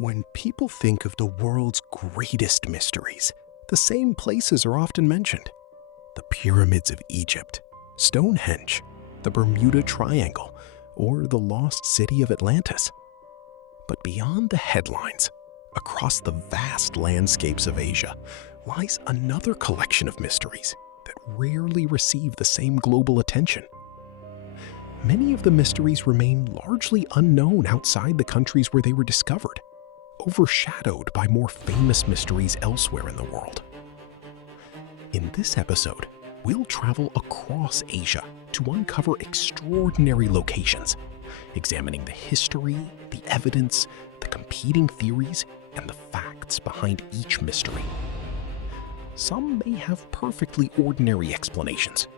When people think of the world's greatest mysteries, the same places are often mentioned. The pyramids of Egypt, Stonehenge, the Bermuda Triangle, or the lost city of Atlantis. But beyond the headlines, across the vast landscapes of Asia, lies another collection of mysteries that rarely receive the same global attention. Many of the mysteries remain largely unknown outside the countries where they were discovered, overshadowed by more famous mysteries elsewhere in the world. In this episode, we'll travel across Asia to uncover extraordinary locations, examining the history, the evidence, the competing theories, and the facts behind each mystery. Some may have perfectly ordinary explanations.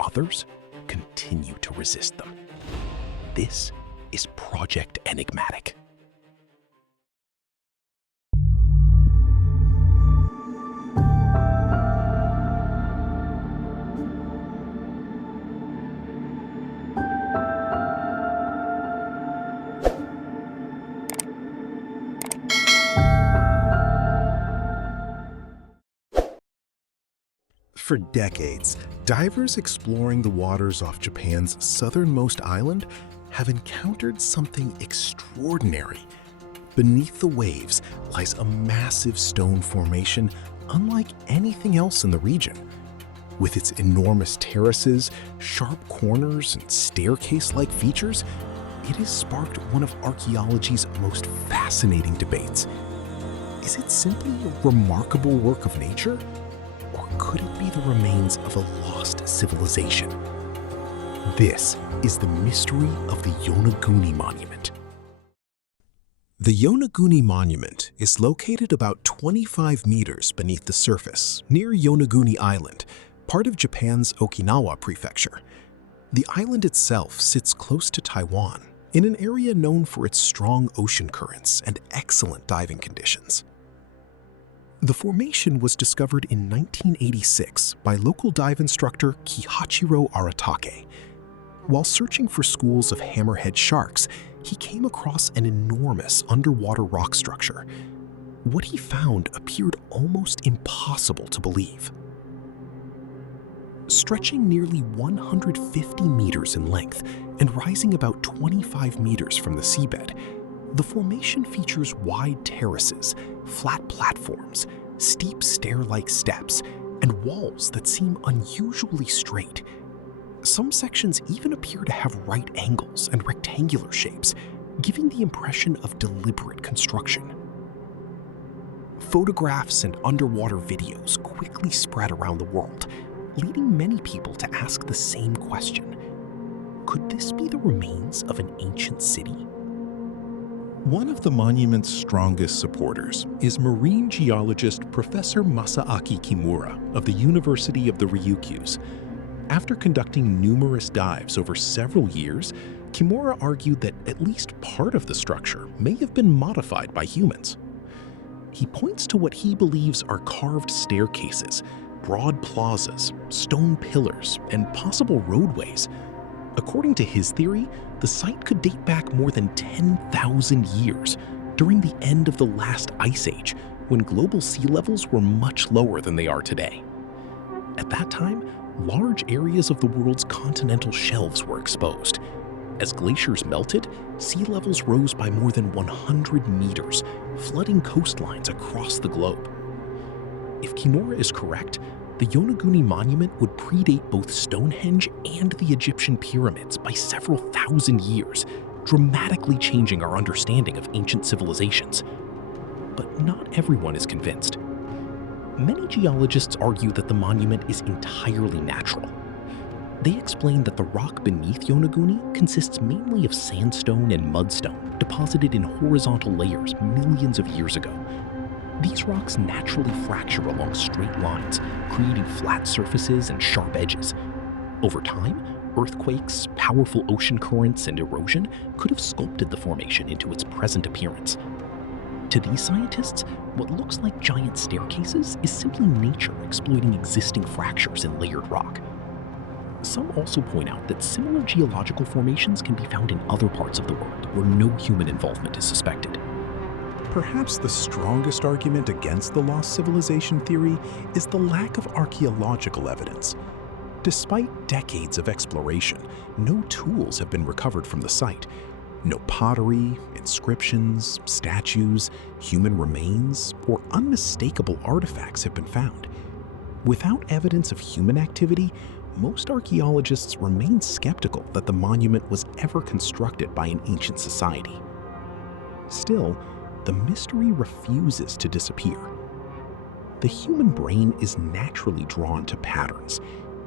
Others continue to resist them. This is Project Enigmatic. For decades, divers exploring the waters off Japan's southernmost island have encountered something extraordinary. Beneath the waves lies a massive stone formation unlike anything else in the region. With its enormous terraces, sharp corners, and staircase-like features, it has sparked one of archaeology's most fascinating debates. Is it simply a remarkable work of nature? Or could it be the remains of a lost civilization? This is the mystery of the Yonaguni Monument. The Yonaguni Monument is located about 25 meters beneath the surface near Yonaguni Island, part of Japan's Okinawa prefecture. The island itself sits close to Taiwan, in an area known for its strong ocean currents and excellent diving conditions. The formation was discovered in 1986 by local dive instructor Kihachiro Aratake. While searching for schools of hammerhead sharks, he came across an enormous underwater rock structure. What he found appeared almost impossible to believe. Stretching nearly 150 meters in length and rising about 25 meters from the seabed, the formation features wide terraces, flat platforms, steep stair-like steps, and walls that seem unusually straight. Some sections even appear to have right angles and rectangular shapes, giving the impression of deliberate construction. Photographs and underwater videos quickly spread around the world, leading many people to ask the same question: could this be the remains of an ancient city? One of the monument's strongest supporters is marine geologist Professor Masaaki Kimura of the University of the Ryukyus. After conducting numerous dives over several years, Kimura argued that at least part of the structure may have been modified by humans. He points to what he believes are carved staircases, broad plazas, stone pillars, and possible roadways. According to his theory, the site could date back more than 10,000 years, during the end of the last ice age, when global sea levels were much lower than they are today. At that time, large areas of the world's continental shelves were exposed. As glaciers melted, sea levels rose by more than 100 meters, flooding coastlines across the globe. If Kimura is correct, the Yonaguni Monument would predate both Stonehenge and the Egyptian pyramids by several thousand years, dramatically changing our understanding of ancient civilizations. But not everyone is convinced. Many geologists argue that the monument is entirely natural. They explain that the rock beneath Yonaguni consists mainly of sandstone and mudstone deposited in horizontal layers millions of years ago. These rocks naturally fracture along straight lines, creating flat surfaces and sharp edges. Over time, earthquakes, powerful ocean currents, and erosion could have sculpted the formation into its present appearance. To these scientists, what looks like giant staircases is simply nature exploiting existing fractures in layered rock. Some also point out that similar geological formations can be found in other parts of the world where no human involvement is suspected. Perhaps the strongest argument against the lost civilization theory is the lack of archaeological evidence. Despite decades of exploration, no tools have been recovered from the site. No pottery, inscriptions, statues, human remains, or unmistakable artifacts have been found. Without evidence of human activity, most archaeologists remain skeptical that the monument was ever constructed by an ancient society. Still, the mystery refuses to disappear. The human brain is naturally drawn to patterns.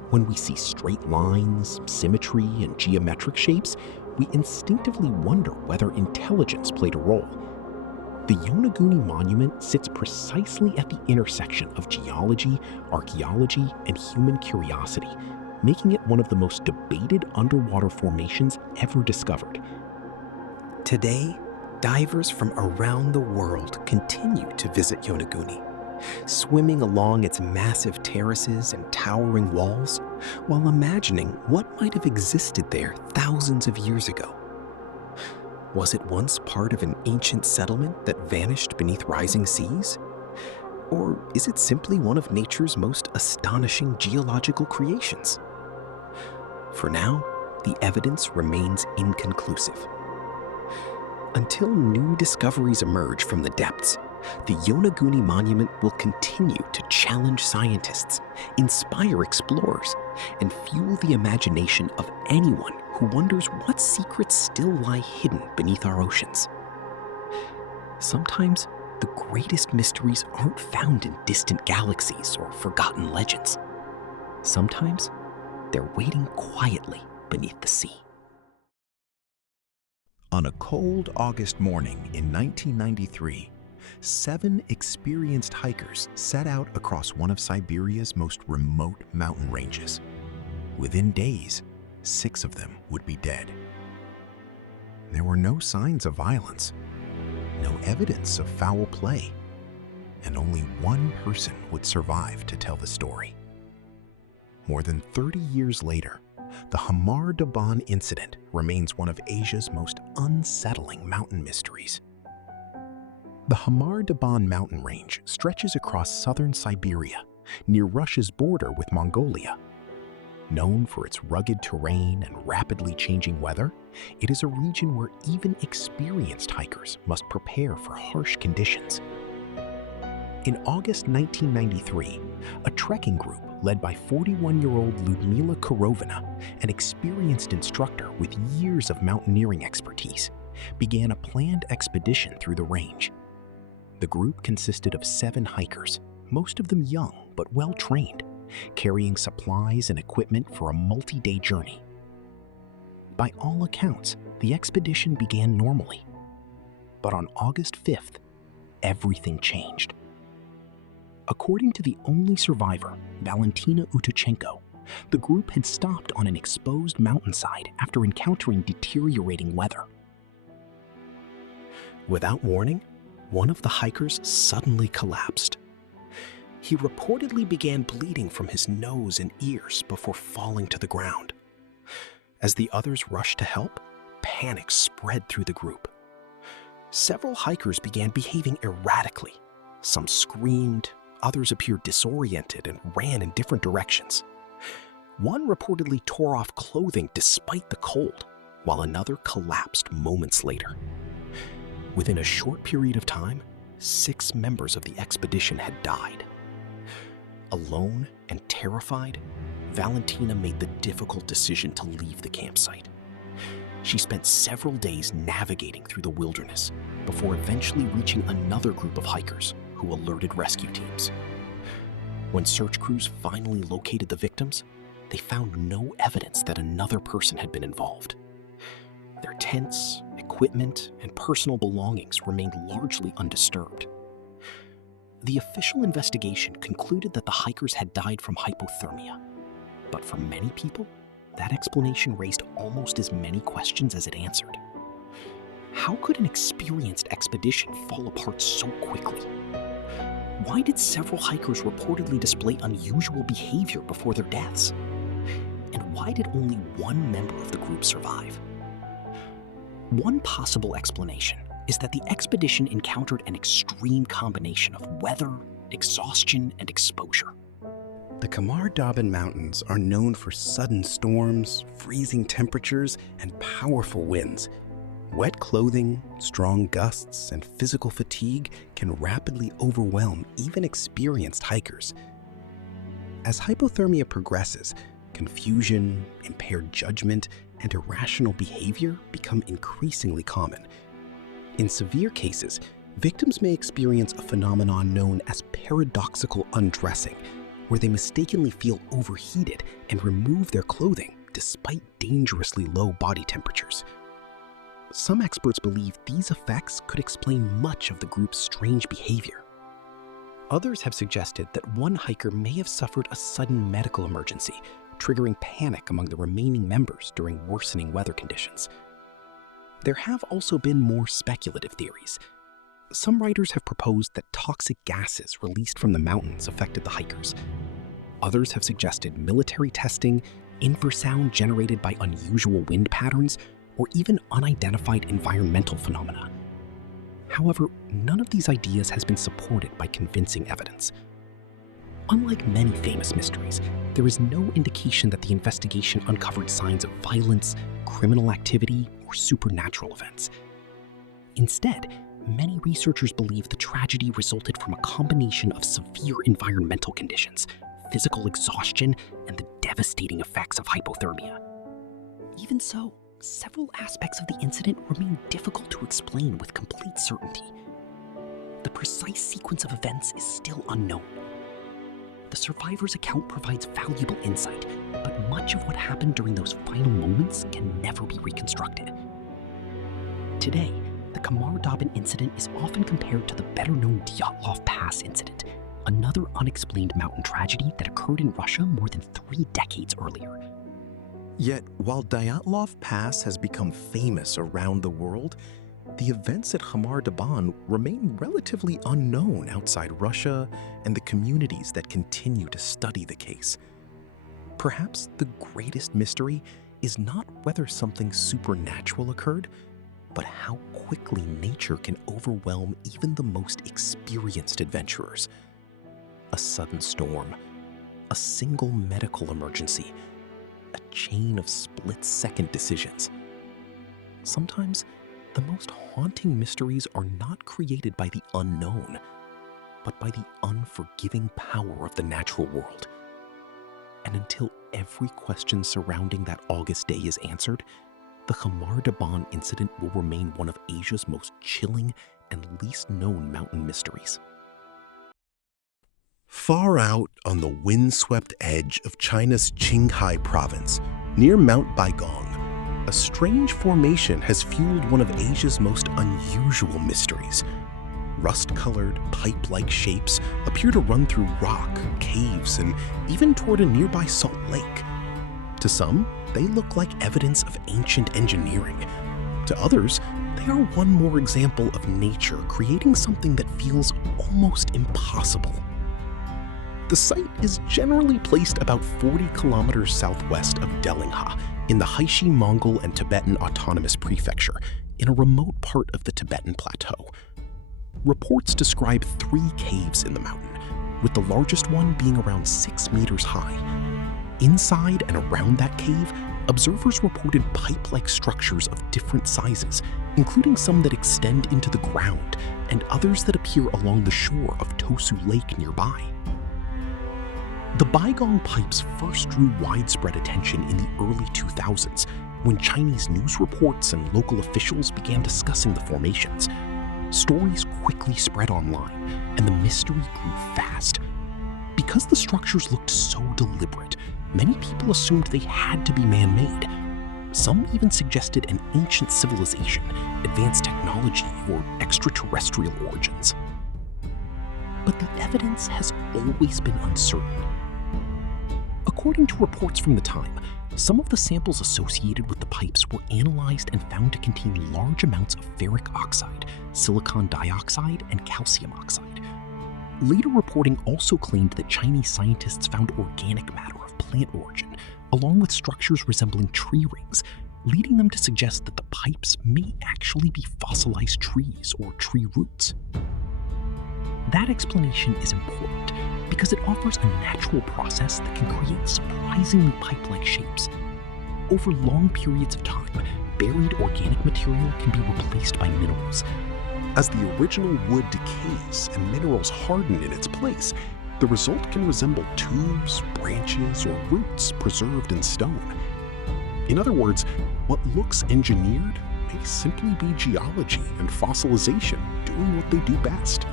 When we see straight lines, symmetry, and geometric shapes, we instinctively wonder whether intelligence played a role. The Yonaguni Monument sits precisely at the intersection of geology, archaeology, and human curiosity, making it one of the most debated underwater formations ever discovered. Today, divers from around the world continue to visit Yonaguni, swimming along its massive terraces and towering walls, while imagining what might have existed there thousands of years ago. Was it once part of an ancient settlement that vanished beneath rising seas? Or is it simply one of nature's most astonishing geological creations? For now, the evidence remains inconclusive. Until new discoveries emerge from the depths, the Yonaguni Monument will continue to challenge scientists, inspire explorers, and fuel the imagination of anyone who wonders what secrets still lie hidden beneath our oceans. Sometimes, the greatest mysteries aren't found in distant galaxies or forgotten legends. Sometimes, they're waiting quietly beneath the sea. On a cold August morning in 1993, 7 experienced hikers set out across one of Siberia's most remote mountain ranges. Within days, 6 of them would be dead. There were no signs of violence, no evidence of foul play, and only one person would survive to tell the story. More than 30 years later, the Khamar-Daban Incident remains one of Asia's most unsettling mountain mysteries. The Khamar-Daban mountain range stretches across southern Siberia, near Russia's border with Mongolia. Known for its rugged terrain and rapidly changing weather, it is a region where even experienced hikers must prepare for harsh conditions. In August 1993, a trekking group led by 41-year-old Lyudmila Korovina, an experienced instructor with years of mountaineering expertise, began a planned expedition through the range. The group consisted of 7 hikers, most of them young but well-trained, carrying supplies and equipment for a multi-day journey. By all accounts, the expedition began normally. But on August 5th, everything changed. According to the only survivor, Valentina Utachenko, the group had stopped on an exposed mountainside after encountering deteriorating weather. Without warning, one of the hikers suddenly collapsed. He reportedly began bleeding from his nose and ears before falling to the ground. As the others rushed to help, panic spread through the group. Several hikers began behaving erratically. Some screamed, others appeared disoriented and ran in different directions. One reportedly tore off clothing despite the cold, while another collapsed moments later. Within a short period of time, 6 members of the expedition had died. Alone and terrified, Valentina made the difficult decision to leave the campsite. She spent several days navigating through the wilderness before eventually reaching another group of hikers who alerted rescue teams. When search crews finally located the victims, they found no evidence that another person had been involved. Their tents, equipment, and personal belongings remained largely undisturbed. The official investigation concluded that the hikers had died from hypothermia. But for many people, that explanation raised almost as many questions as it answered. How could an experienced expedition fall apart so quickly? Why did several hikers reportedly display unusual behavior before their deaths? And why did only one member of the group survive? One possible explanation is that the expedition encountered an extreme combination of weather, exhaustion, and exposure. The Khamar-Daban Mountains are known for sudden storms, freezing temperatures, and powerful winds. Wet clothing, strong gusts, and physical fatigue can rapidly overwhelm even experienced hikers. As hypothermia progresses, confusion, impaired judgment, and irrational behavior become increasingly common. In severe cases, victims may experience a phenomenon known as paradoxical undressing, where they mistakenly feel overheated and remove their clothing despite dangerously low body temperatures. Some experts believe these effects could explain much of the group's strange behavior. Others have suggested that one hiker may have suffered a sudden medical emergency, triggering panic among the remaining members during worsening weather conditions. There have also been more speculative theories. Some writers have proposed that toxic gases released from the mountains affected the hikers. Others have suggested military testing, infrasound generated by unusual wind patterns, or even unidentified environmental phenomena. However, none of these ideas has been supported by convincing evidence. Unlike many famous mysteries, there is no indication that the investigation uncovered signs of violence, criminal activity, or supernatural events. Instead, many researchers believe the tragedy resulted from a combination of severe environmental conditions, physical exhaustion, and the devastating effects of hypothermia. Even so, several aspects of the incident remain difficult to explain with complete certainty. The precise sequence of events is still unknown. The survivor's account provides valuable insight, but much of what happened during those final moments can never be reconstructed. Today, the Khamar-Daban incident is often compared to the better-known Dyatlov Pass incident, another unexplained mountain tragedy that occurred in Russia more than 3 decades earlier. Yet, while Dyatlov Pass has become famous around the world, the events at Khamar-Daban remain relatively unknown outside Russia and the communities that continue to study the case. Perhaps the greatest mystery is not whether something supernatural occurred, but how quickly nature can overwhelm even the most experienced adventurers. A sudden storm, a single medical emergency, a chain of split-second decisions. Sometimes, the most haunting mysteries are not created by the unknown, but by the unforgiving power of the natural world. And until every question surrounding that August day is answered, the Khamar-Daban incident will remain one of Asia's most chilling and least known mountain mysteries. Far out on the windswept edge of China's Qinghai province, near Mount Baigong, a strange formation has fueled one of Asia's most unusual mysteries. Rust-colored, pipe-like shapes appear to run through rock, caves, and even toward a nearby salt lake. To some, they look like evidence of ancient engineering. To others, they are one more example of nature creating something that feels almost impossible. The site is generally placed about 40 kilometers southwest of Delingha in the Haishi Mongol and Tibetan Autonomous Prefecture in a remote part of the Tibetan Plateau. Reports describe 3 caves in the mountain, with the largest one being around 6 meters high. Inside and around that cave, observers reported pipe-like structures of different sizes, including some that extend into the ground and others that appear along the shore of Tosu Lake nearby. The Baigong Pipes first drew widespread attention in the early 2000s when Chinese news reports and local officials began discussing the formations. Stories quickly spread online, and the mystery grew fast. Because the structures looked so deliberate, many people assumed they had to be man-made. Some even suggested an ancient civilization, advanced technology, or extraterrestrial origins. But the evidence has always been uncertain. According to reports from the time, some of the samples associated with the pipes were analyzed and found to contain large amounts of ferric oxide, silicon dioxide, and calcium oxide. Later reporting also claimed that Chinese scientists found organic matter of plant origin, along with structures resembling tree rings, leading them to suggest that the pipes may actually be fossilized trees or tree roots. That explanation is important because it offers a natural process that can create surprisingly pipe-like shapes. Over long periods of time, buried organic material can be replaced by minerals. As the original wood decays and minerals harden in its place, the result can resemble tubes, branches, or roots preserved in stone. In other words, what looks engineered may simply be geology and fossilization doing what they do best.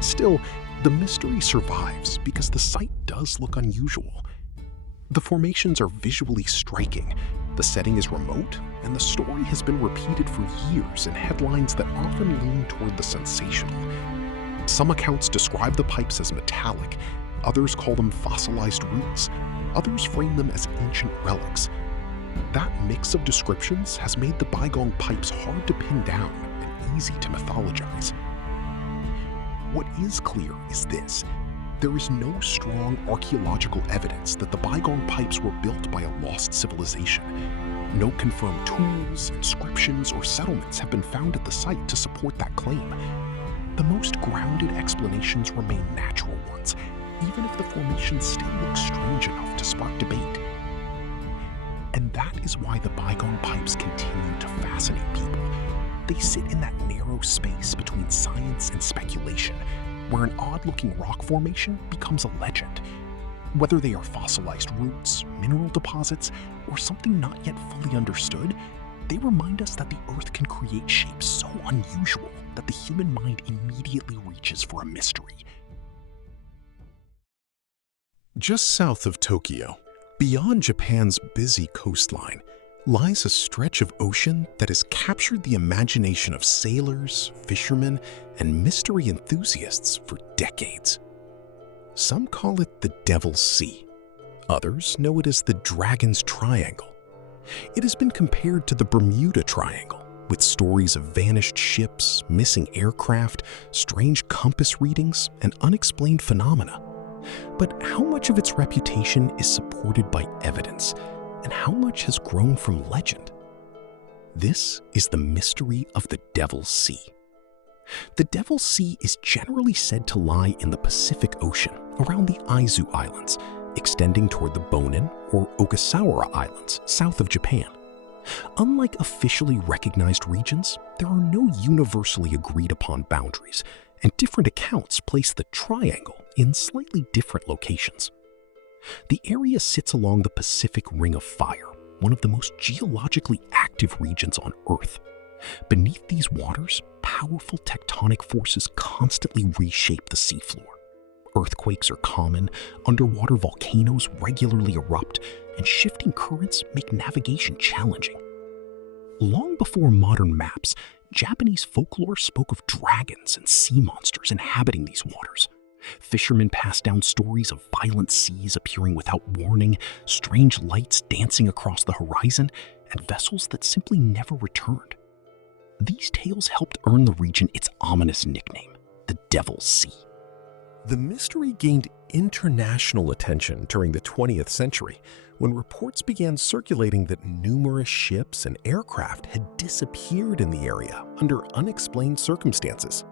Still, the mystery survives because the site does look unusual. The formations are visually striking, the setting is remote, and the story has been repeated for years in headlines that often lean toward the sensational. Some accounts describe the pipes as metallic, others call them fossilized roots, others frame them as ancient relics. That mix of descriptions has made the Baigong Pipes hard to pin down and easy to mythologize. What is clear is this: there is no strong archaeological evidence that the Baigong Pipes were built by a lost civilization. No confirmed tools, inscriptions, or settlements have been found at the site to support that claim. The most grounded explanations remain natural ones, even if the formation still looks strange enough to spark debate. And that is why the Baigong Pipes continue to fascinate people. They sit in that narrow space between science and speculation, where an odd-looking rock formation becomes a legend. Whether they are fossilized roots, mineral deposits, or something not yet fully understood, they remind us that the Earth can create shapes so unusual that the human mind immediately reaches for a mystery. Just south of Tokyo, beyond Japan's busy coastline, lies a stretch of ocean that has captured the imagination of sailors, fishermen, and mystery enthusiasts for decades. Some call it the Devil's Sea. Others know it as the Dragon's Triangle. It has been compared to the Bermuda Triangle, with stories of vanished ships, missing aircraft, strange compass readings, and unexplained phenomena. But how much of its reputation is supported by evidence, and how much has grown from legend? This is the mystery of the Devil's Sea. The Devil's Sea is generally said to lie in the Pacific Ocean around the Izu Islands, extending toward the Bonin or Ogasawara Islands south of Japan. Unlike officially recognized regions, there are no universally agreed upon boundaries, and different accounts place the triangle in slightly different locations. The area sits along the Pacific Ring of Fire, one of the most geologically active regions on Earth. Beneath these waters, powerful tectonic forces constantly reshape the seafloor. Earthquakes are common, underwater volcanoes regularly erupt, and shifting currents make navigation challenging. Long before modern maps, Japanese folklore spoke of dragons and sea monsters inhabiting these waters. Fishermen passed down stories of violent seas appearing without warning, strange lights dancing across the horizon, and vessels that simply never returned. These tales helped earn the region its ominous nickname, the Devil's Sea. The mystery gained international attention during the 20th century when reports began circulating that numerous ships and aircraft had disappeared in the area under unexplained circumstances.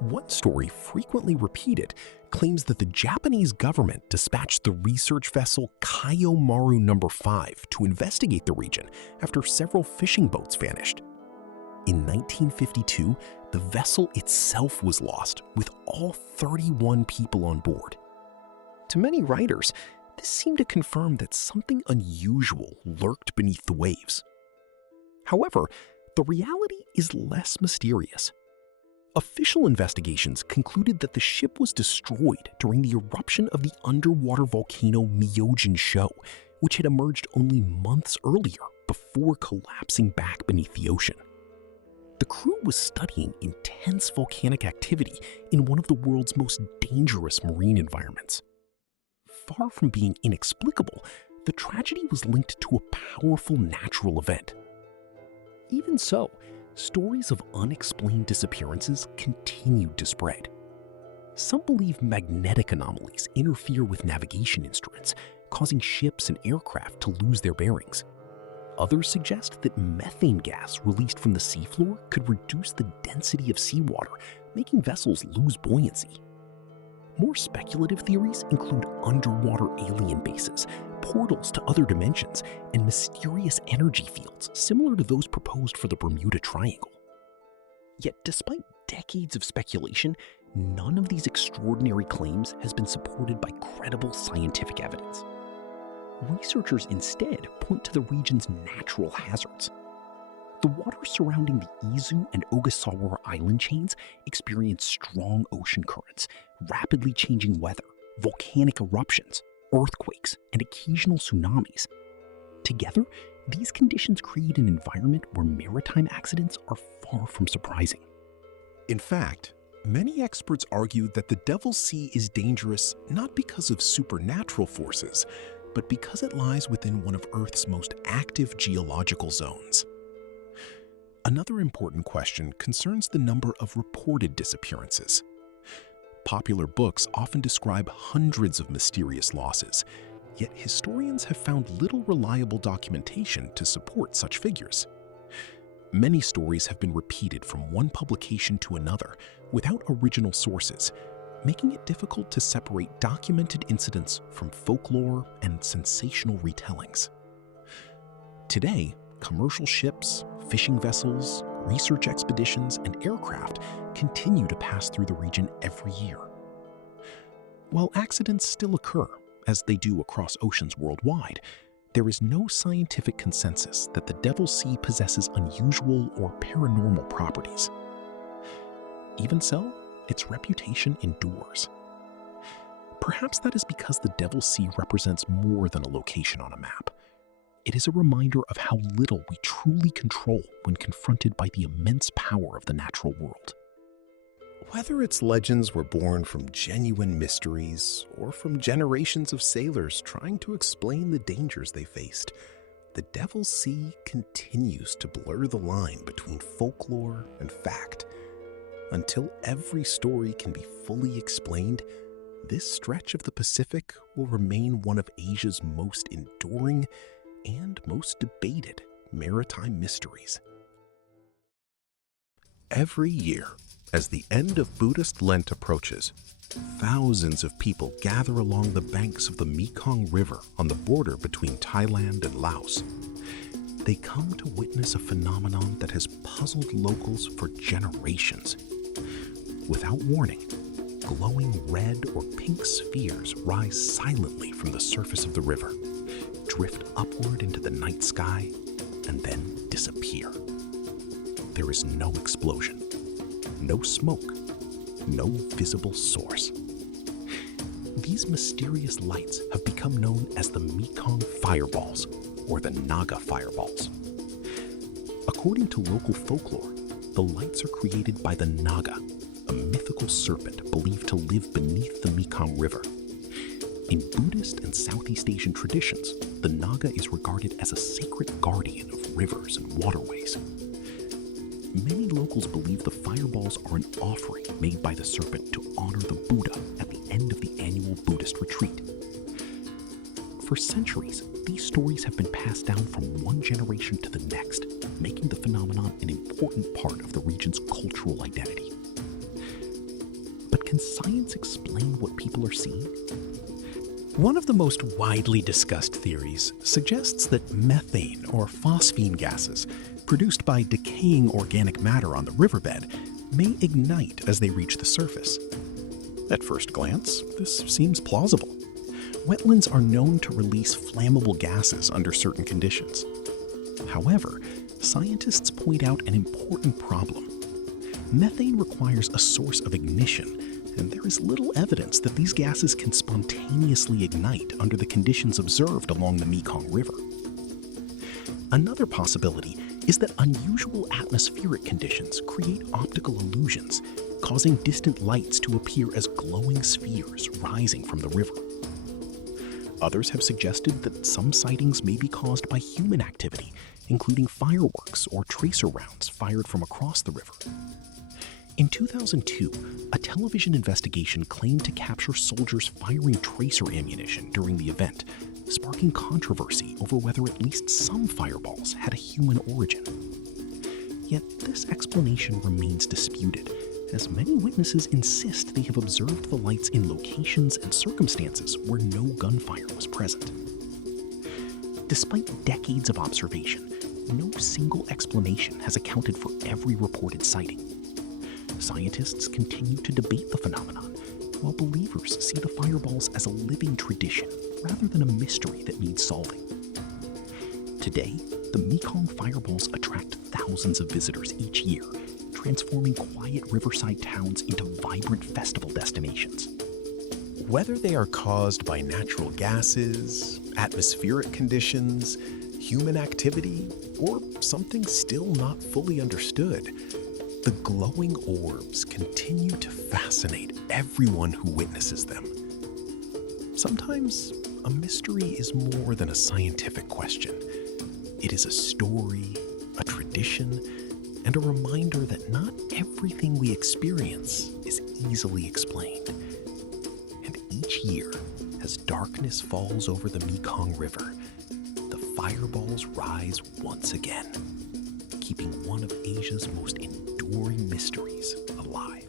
One story frequently repeated claims that the Japanese government dispatched the research vessel Kaiomaru No. 5 to investigate the region after several fishing boats vanished. In 1952, the vessel itself was lost, with all 31 people on board. To many writers, this seemed to confirm that something unusual lurked beneath the waves. However, the reality is less mysterious. Official investigations concluded that the ship was destroyed during the eruption of the underwater volcano Myojin-sho, which had emerged only months earlier before collapsing back beneath the ocean. The crew was studying intense volcanic activity in one of the world's most dangerous marine environments. Far from being inexplicable, the tragedy was linked to a powerful natural event. Even so, stories of unexplained disappearances continued to spread. Some believe magnetic anomalies interfere with navigation instruments, causing ships and aircraft to lose their bearings. Others suggest that methane gas released from the seafloor could reduce the density of seawater, making vessels lose buoyancy. More speculative theories include underwater alien bases, portals to other dimensions, and mysterious energy fields similar to those proposed for the Bermuda Triangle. Yet despite decades of speculation, none of these extraordinary claims has been supported by credible scientific evidence. Researchers instead point to the region's natural hazards. The waters surrounding the Izu and Ogasawara island chains experience strong ocean currents, rapidly changing weather, volcanic eruptions, earthquakes, and occasional tsunamis. Together, these conditions create an environment where maritime accidents are far from surprising. In fact, many experts argue that the Devil's Sea is dangerous not because of supernatural forces, but because it lies within one of Earth's most active geological zones. Another important question concerns the number of reported disappearances. Popular books often describe hundreds of mysterious losses, yet historians have found little reliable documentation to support such figures. Many stories have been repeated from one publication to another without original sources, making it difficult to separate documented incidents from folklore and sensational retellings. Today, commercial ships, fishing vessels, research expeditions, and aircraft continue to pass through the region every year. While accidents still occur, as they do across oceans worldwide, there is no scientific consensus that the Devil's Sea possesses unusual or paranormal properties. Even so, its reputation endures. Perhaps that is because the Devil's Sea represents more than a location on a map. It is a reminder of how little we truly control when confronted by the immense power of the natural world. Whether its legends were born from genuine mysteries or from generations of sailors trying to explain the dangers they faced, the Devil's Sea continues to blur the line between folklore and fact. Until every story can be fully explained, this stretch of the Pacific will remain one of Asia's most enduring and most debated maritime mysteries. Every year, as the end of Buddhist Lent approaches, thousands of people gather along the banks of the Mekong River on the border between Thailand and Laos. They come to witness a phenomenon that has puzzled locals for generations. Without warning, glowing red or pink spheres rise silently from the surface of the river, drift upward into the night sky, and then disappear. There is no explosion, no smoke, no visible source. These mysterious lights have become known as the Mekong Fireballs, or the Naga Fireballs. According to local folklore, the lights are created by the Naga, a mythical serpent believed to live beneath the Mekong River. In Buddhist and Southeast Asian traditions, the Naga is regarded as a sacred guardian of rivers and waterways. Many locals believe the fireballs are an offering made by the serpent to honor the Buddha at the end of the annual Buddhist retreat. For centuries, these stories have been passed down from one generation to the next, making the phenomenon an important part of the region's cultural identity. But can science explain what people are seeing? One of the most widely discussed theories suggests that methane or phosphine gases produced by decaying organic matter on the riverbed may ignite as they reach the surface. At first glance, this seems plausible. Wetlands are known to release flammable gases under certain conditions. However, scientists point out an important problem. Methane requires a source of ignition, and there is little evidence that these gases can spontaneously ignite under the conditions observed along the Mekong River. Another possibility is that unusual atmospheric conditions create optical illusions, causing distant lights to appear as glowing spheres rising from the river. Others have suggested that some sightings may be caused by human activity, including fireworks or tracer rounds fired from across the river. In 2002, a television investigation claimed to capture soldiers firing tracer ammunition during the event, sparking controversy over whether at least some fireballs had a human origin. Yet this explanation remains disputed, as many witnesses insist they have observed the lights in locations and circumstances where no gunfire was present. Despite decades of observation, no single explanation has accounted for every reported sighting. Scientists continue to debate the phenomenon, while believers see the fireballs as a living tradition rather than a mystery that needs solving. Today, the Mekong Fireballs attract thousands of visitors each year, transforming quiet riverside towns into vibrant festival destinations. Whether they are caused by natural gases, atmospheric conditions, human activity, or something still not fully understood, the glowing orbs continue to fascinate everyone who witnesses them. Sometimes a mystery is more than a scientific question. It is a story, a tradition, and a reminder that not everything we experience is easily explained. And each year, as darkness falls over the Mekong River, the fireballs rise once again, keeping one of Asia's most enduring mysteries alive.